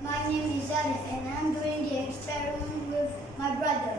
My name is Arif and I'm doing the experiment with my brother.